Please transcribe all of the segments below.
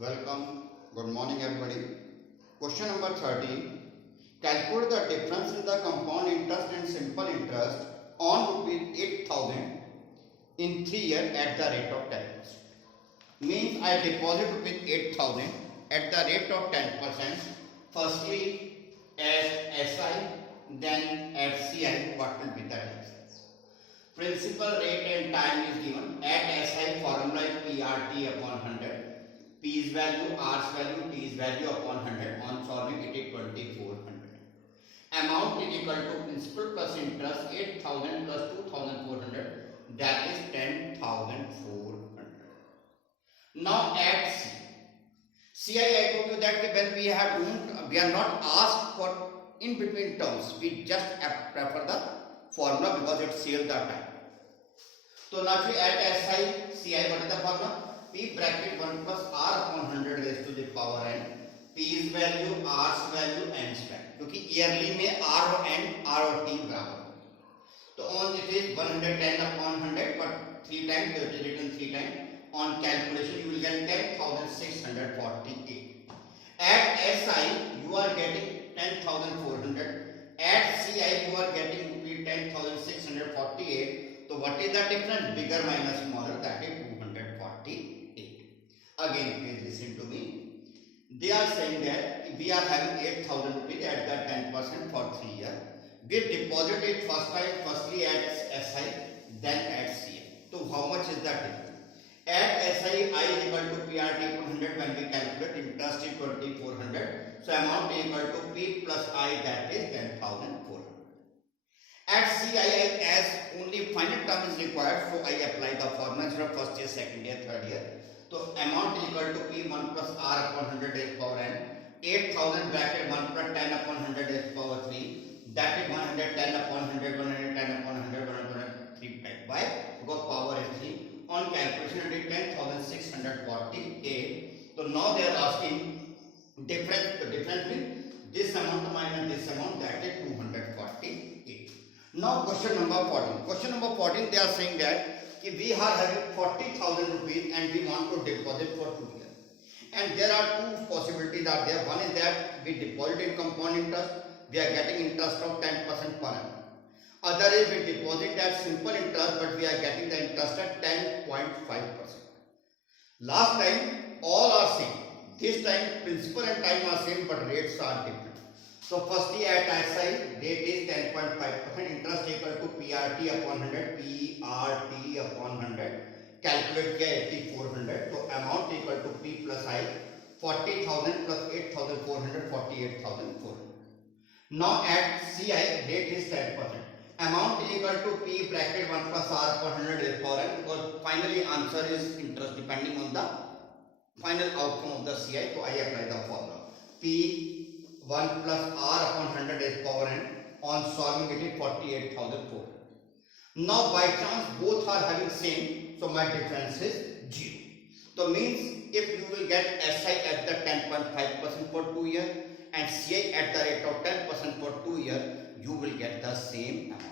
Welcome. Good morning, everybody. Question number 13. Calculate the difference in the compound interest and simple interest on rupees 8,000 in 3 years at the rate of 10%. Means I deposit rupees 8,000 at the rate of 10%. Firstly, at SI, then at CI, what will be the difference? Principal rate and time is given. At SI, formula is PRT upon 100. P is value, R's value, T is value upon 100. On solving it is 2400. Amount is equal to principal plus interest 8,000 plus 2,400, that is 10,400. Now at CI, I told you that when we are not asked for in between terms, we just prefer the formula because it saves the time. So naturally at SI, CI, what is the formula? P bracket 1 plus R upon 100 raised to the power n. P is value, R's value, N's value. क्योंकि yearly में R और N, R और T बराबर. तो on it is 110 upon 100, but 3 times, so it is written 3 times. On calculation, you will get 10,648. At SI, you are getting 10,400. At CI, you are getting 10,648. So what is the difference? Bigger minus smaller, that is 248. Again, please listen to me. They are saying that we are having 8,000 rupees at the 10% for 3 years. We deposit it firstly at SI, then at CI. So how much is that difference? At SI, I is equal to PRT 100 when we calculate, interest is 2,400. So amount is equal to P plus I, that is 10,400. At CI, as only final term is required, so I apply the formula instead of first year, second year, third year. So amount is equal to P1 plus R upon 100 raised power n. 8,000 bracket 1 plus 10 upon 100 raised power 3. That is 110 upon 100, 110 upon 100, 103 by because power is 3. On calculation it is 10,648. So now they are asking difference means this amount minus this amount, that is 248. Now question number 14. Question number 14, they are saying that if we are having 40,000 rupees and we want to deposit for 2 years. And there are two possibilities are there. One is that we deposit in compound interest, we are getting interest of 10% per annum. Other is we deposit at simple interest, but we are getting the interest at 10.5%. Last time all are same. This time principal and time are same, but rates are different. So firstly at SI, rate is 10.5%, interest equal to PRT upon 100, PRT upon 100, calculate किया 8,400, so amount equal to P plus I, 40,000 plus 8,400, 48,400. Now at CI, rate is 10%, amount is equal to P bracket 1 plus R upon 100 raised power n, because finally answer is interest depending on the final outcome of the CI, so I apply the formula. P 1 plus R upon 100 raised power n, on solving it is 48,400. Now by chance both are having same, so my difference is 0. So means if you will get SI at the 10.5% for 2 years and CI at the rate of 10% for 2 years, you will get the same amount.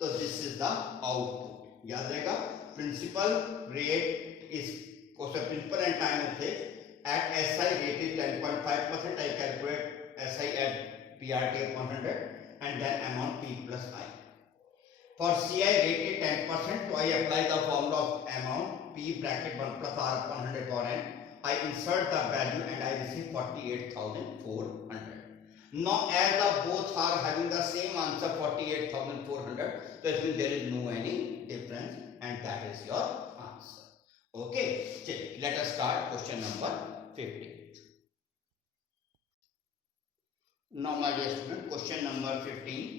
So this is the output. याद रहेगा, principal rate is principal and time is fixed. At SI rate is 10.5%. I calculate SI at PRT upon 100 and then amount P plus I. For CI rate is 10%, so I apply the formula of amount P bracket 1 plus R upon 100 power n. I insert the value and I receive 48,400. Now as the both are having the same answer 48,400, so it means there is no any difference and that is your answer. Okay, let us start question number 15. Now my dear student, question number 15.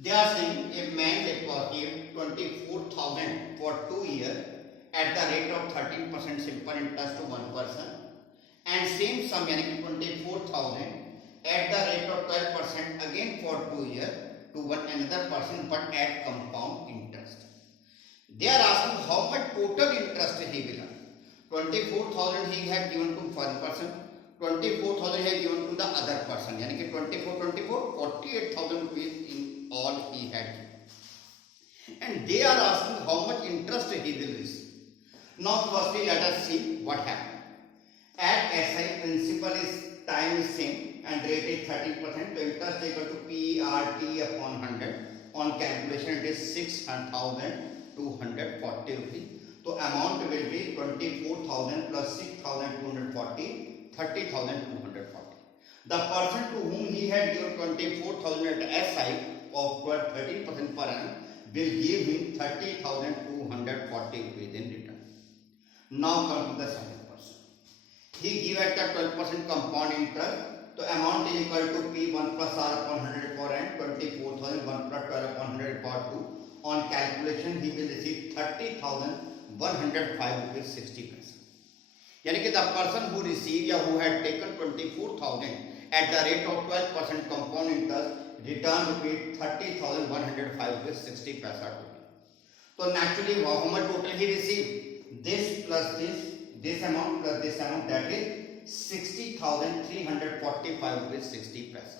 They are saying a man deposited 24,000 for 2 years at the rate of 13% simple interest to one person, and same sum यानी 24,000 at the rate of 12% again for 2 years to one another person, but at compound interest. They are asking how much total interest he will earn. 24,000 he had given to one person, 24,000 he had given to the other person, यानी कि 48,000 rupees in all he had given. And they are asking how much interest he will receive. Now firstly let us see what happened. At SI, principal is time is same and rate is 13%. So interest equal to PRT upon 100. On calculation it is 6,240 rupees. So amount will be 24,000 plus 6,240, 30,240. The person to whom he had given 24,000 at SI of 13% per annum will give him 30,240 rupees in return. Now come to the second person. He give at the 12% compound interest. So amount is equal to P1 plus R upon 100 for n, 24,000 1 plus 12 upon 100 for 2. On calculation he will receive 30,105 rupees 60 paise. यानी कि the person who received या who had taken 24,000 at the rate of 12% compound interest return rupees 30,105 rupees 60 paise to him. So naturally how much total he received? This plus this amount plus this amount, that is 60,345 rupees 60 paise.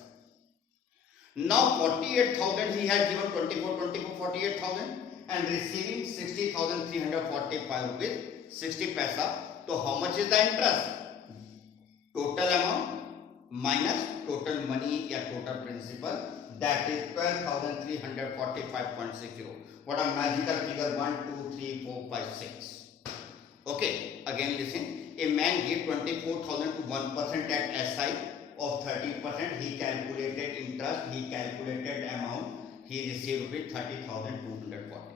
Now 48,000 he had given 48,000 and receiving 60,345 rupees 60 paise. So how much is the interest? Total amount minus total money या total principal, that is 12,345.60. What a magical figure! 1 2 3 4 5 6. Okay, again listen. A man gave 24,000 to 1% at SI of 30%. He calculated interest, he calculated amount, he received 30,240.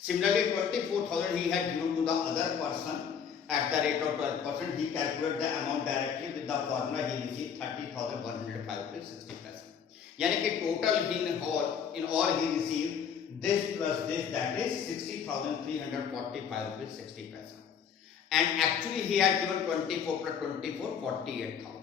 Similarly, 24,000 he had given to the other person at the rate of 12%. He calculated the amount directly with the formula. He received 30,105 rupees 60 paise. यानी कि total in all he received this plus this, that is 60,345 rupees 60 paise. And actually he had given 24 plus 24, 48,000.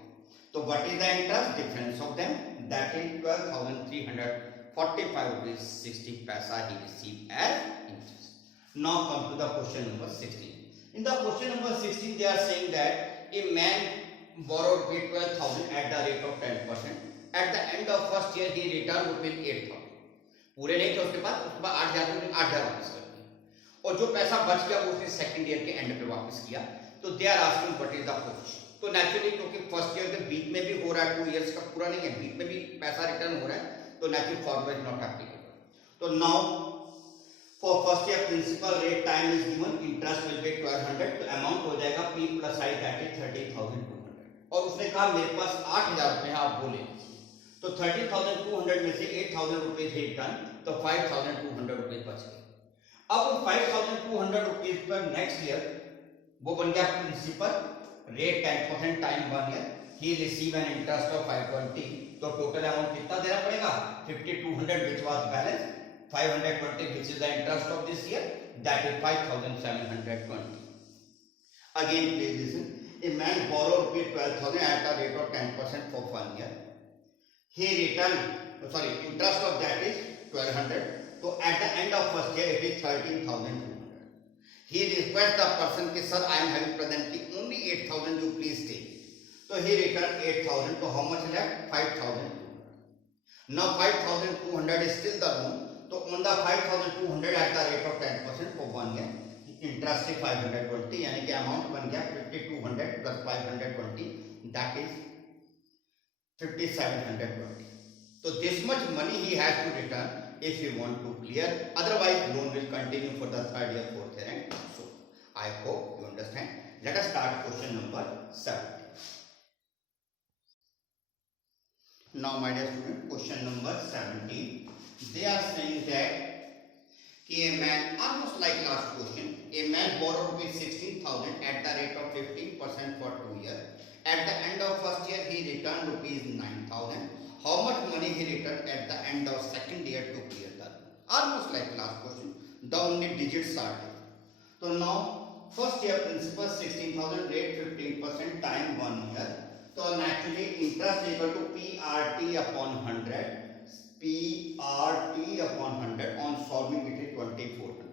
So what is the interest difference of them? That is 12,345 rupees 60 paise he received as interest. Now come to the question number 16. In the question number 16 they are saying that a man borrowed 12,000 at the rate of 10%. At the end of first year he returned rupees 8,000. पूरे नहीं थे उसके बाद 8,000 वापस कर दिया, और जो पैसा बच गया वो उसने सेकंड ईयर के एंड पे वापस किया. तो they are asking what is the position. तो नेचुरली क्योंकि फर्स्ट ईयर के बीच में भी हो रहा है, 2 इयर्स का पूरा नहीं है, बीच में भी पैसा रिटर्न हो रहा है, तो natural formula is not applicable. तो now for first year principal rate time is given, interest will be 1200. तो अमाउंट हो जाएगा P plus I, that is 30,200. और उसने कहा मेरे पास 8,000 रुपए है, आप वो ले लीजिए. तो 30,200 में से 8,000 रुपीज ही रिटर्न, तो 5,200 रुपीज बच गए. अब 5,200 रुपीज पर नेक्स्ट ईयर वो बन गया principal rate 10% time 1 year. He receive an interest of 520. तो टोटल अमाउंट कितना देना पड़ेगा? 5,200 which was balance, 520 which is the interest of this year, that is 5,720. Again please listen. A man borrowed 12,000 at the rate of 10% for 1 year. He returned, interest of that is 1,200. So at the end of first year it is 13,200. He requests the person कि sir I am having presently only 8,000, you please take. So he returned 8,000. So how much left? 5,200. Now 5,200 is still the loan. So on the 5,200 at the rate of 10% for 1 year, interest is 520. यानी कि amount बन गया 5,200 plus 520, that is 5,720. So this much money he has to return if he want to clear. Otherwise loan will continue for the 3rd year, 4th year and so. I hope you understand. Let us start question number 17. Now my dear student, question number 17. They are saying that a man, almost like last question, a man borrowed with 16,000 at the rate of 15% for 2 years. At the end of first year he returned rupees 9,000. How much money he returned at the end of second year to clear the loan? Almost like last question, the only digits are different. So now first year principal 16,000, rate 15%, time 1 year. So naturally interest equal to PRT upon 100. PRT upon 100. On solving it is 2,400.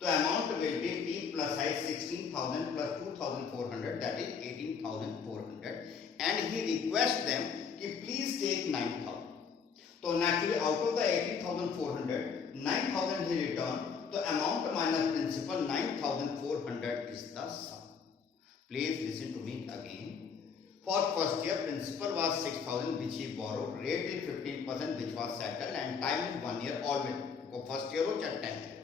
So amount will be P plus I 16,000 plus 2,400, that is 18,400. And he requests them कि please take 9,000. So naturally out of the 18,400, 9,000 he returned. So amount minus principal 9,400 is the sum. Please listen to me again. For first year, principal was 6,000 which he borrowed, rate is 15% which was settled, and time is 1 year always. को first year हो चाहे 10th year.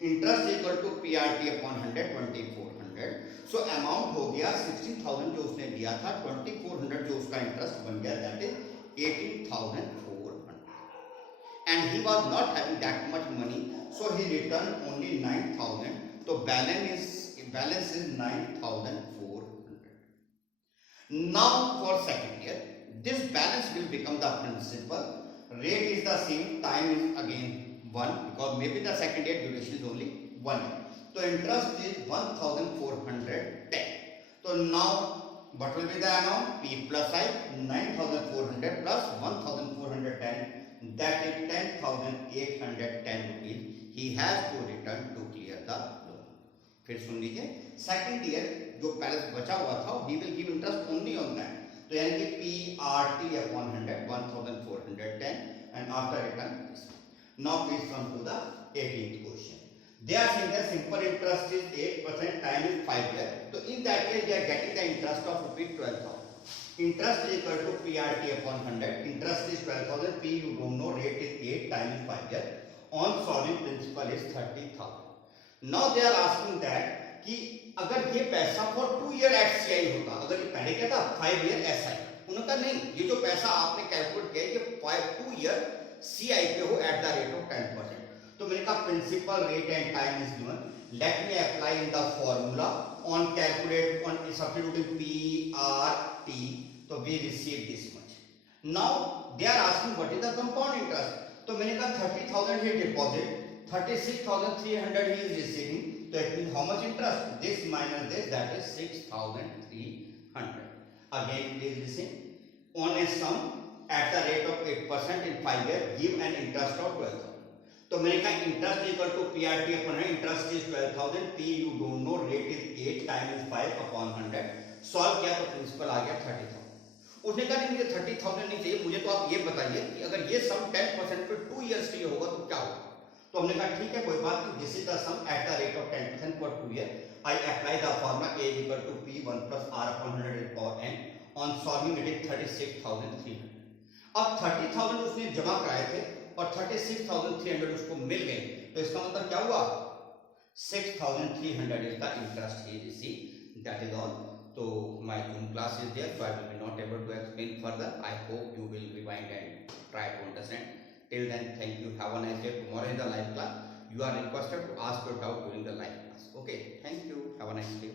Interest equal to PRT upon 100, 2400. So amount हो गया 16,000 जो उसने दिया था, 2400 जो उसका interest बन गया, that is 18,400. And he was not having that much money, so he returned only 9,000. So balance is 9,400. Now for second year, this balance will become the principal. Rate is the same, time is again 1 because maybe the second year duration is only 1 year. So interest is 1,410. So now what will be the amount? P plus I, 9,400 plus 1,410, that is 10,810 rupees he has to return to clear the loan. फिर सुन लीजिए, second year जो balance बचा हुआ था he will give interest only on that. तो यानी कि PRT upon 100, 1,410 and after return. Now please come to the 18th question. They are saying that simple interest is 8%, time is 5 years. So in that case they are getting the interest of rupees 12,000. Interest is equal to PRT upon 100. Interest is 12,000. P you don't know, rate is 8, time is 5 years. On solving principal is 30,000. Now they are asking that कि अगर ये पैसा for 2 year eight CI होता, अगर ये पहले क्या था 5 ईयर SI, उनका नहीं, ये जो पैसा आपने कैलकुलेट किया ये 2 ईयर CI पे हो एट द रेट ऑफ 10%. तो मैंने कहा principal rate and time is given, let me apply in the formula on calculate on substituting PRT, तो we receive this much. Now they are asking what is the compound interest. तो मैंने कहा 30,000 he deposit, 36,300 he is receiving, so it means how much interest? This minus this, that is 6,300. Again please listen, on a sum at the rate of 8% in 5 years give an interest of 12,000. तो मैंने कहा interest equal to PRT upon 100, interest is 12,000, P you don't know, rate is 8, time is 5 upon 100. Solve किया तो principal आ गया 30,000. उसने कहा नहीं मुझे 30,000 नहीं चाहिए, मुझे तो आप ये बताइए कि अगर ये सम 10% पे 2 इयर्स के लिए होगा तो क्या होगा. तो हमने कहा ठीक है कोई बात नहीं, this is the sum at the rate of 10% for 2 year. I apply the formula A equal to P1 plus R upon 100 power n. On solving it is 36,300. अब 30,000 उसने जमा कराए थे और 36,300 उसको मिल गए, तो इसका मतलब क्या हुआ 6,300 is the interest he receive. That is all. So my Zoom class is there, so I will be not able to explain further. I hope you will rewind and try to understand. Till then, thank you. Have a nice day. Tomorrow is the live class. You are requested to ask your doubt during the live class. Okay. Thank you. Have a nice day.